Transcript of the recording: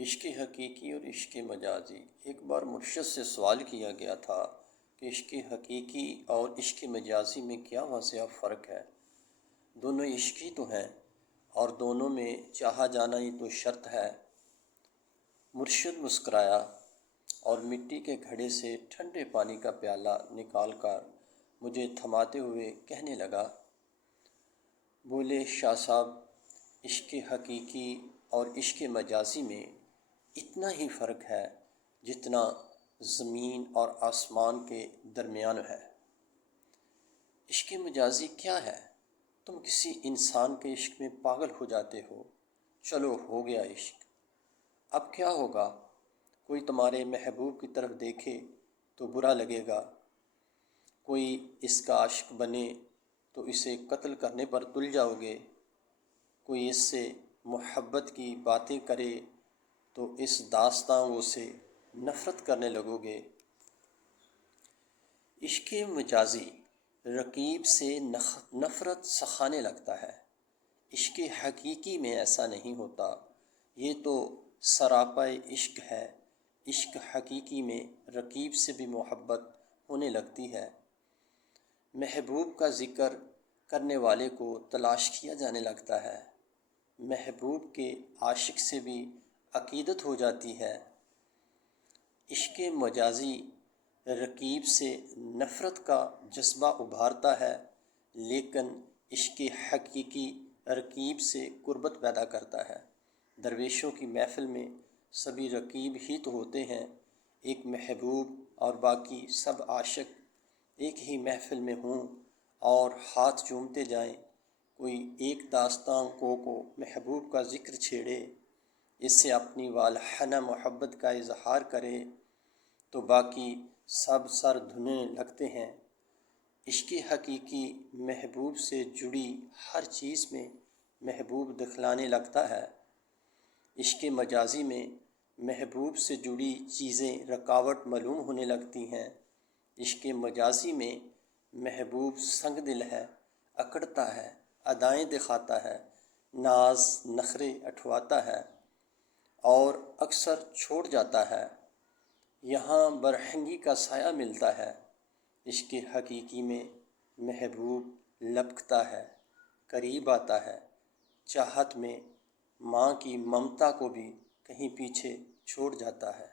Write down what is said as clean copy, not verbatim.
عشق حقیقی اور عشق مجازی۔ ایک بار مرشد سے سوال کیا گیا تھا کہ عشق حقیقی اور عشق مجازی میں کیا واضح فرق ہے؟ دونوں عشقی تو ہیں اور دونوں میں چاہا جانا ہی تو شرط ہے۔ مرشد مسکرایا اور مٹی کے گھڑے سے ٹھنڈے پانی کا پیالہ نکال کر مجھے تھماتے ہوئے کہنے لگا، بولے شاہ صاحب، عشق حقیقی اور عشق مجازی میں اتنا ہی فرق ہے جتنا زمین اور آسمان کے درمیان ہے۔ عشق مجازی کیا ہے؟ تم کسی انسان کے عشق میں پاگل ہو جاتے ہو، چلو ہو گیا عشق، اب کیا ہوگا؟ کوئی تمہارے محبوب کی طرف دیکھے تو برا لگے گا، کوئی اس کا عاشق بنے تو اسے قتل کرنے پر تل جاؤ گے، کوئی اس سے محبت کی باتیں کرے تو اس داستاں وہ سے نفرت کرنے لگو گے۔ عشق مجازی رقیب سے نفرت سکھانے لگتا ہے۔ عشق حقیقی میں ایسا نہیں ہوتا، یہ تو سراپا عشق ہے۔ عشق حقیقی میں رقیب سے بھی محبت ہونے لگتی ہے، محبوب کا ذکر کرنے والے کو تلاش کیا جانے لگتا ہے، محبوب کے عاشق سے بھی عقیدت ہو جاتی ہے۔ عشق مجازی رقیب سے نفرت کا جذبہ ابھارتا ہے، لیکن عشق حقیقی رقیب سے قربت پیدا کرتا ہے۔ درویشوں کی محفل میں سبھی رقیب ہی تو ہوتے ہیں، ایک محبوب اور باقی سب عاشق ایک ہی محفل میں ہوں اور ہاتھ چومتے جائیں، کوئی ایک داستاں کو محبوب کا ذکر چھیڑے، اس سے اپنی والہانہ محبت کا اظہار کرے تو باقی سب سر دھونے لگتے ہیں۔ عشق حقیقی محبوب سے جڑی ہر چیز میں محبوب دکھلانے لگتا ہے، عشق مجازی میں محبوب سے جڑی چیزیں رکاوٹ معلوم ہونے لگتی ہیں۔ عشق مجازی میں محبوب سنگ دل ہے، اکڑتا ہے، ادائیں دکھاتا ہے، ناز نخرے اٹھواتا ہے اور اکثر چھوڑ جاتا ہے، یہاں برہنگی کا سایہ ملتا ہے۔ عشق حقیقی میں محبوب لپکتا ہے، قریب آتا ہے، چاہت میں ماں کی ممتا کو بھی کہیں پیچھے چھوڑ جاتا ہے۔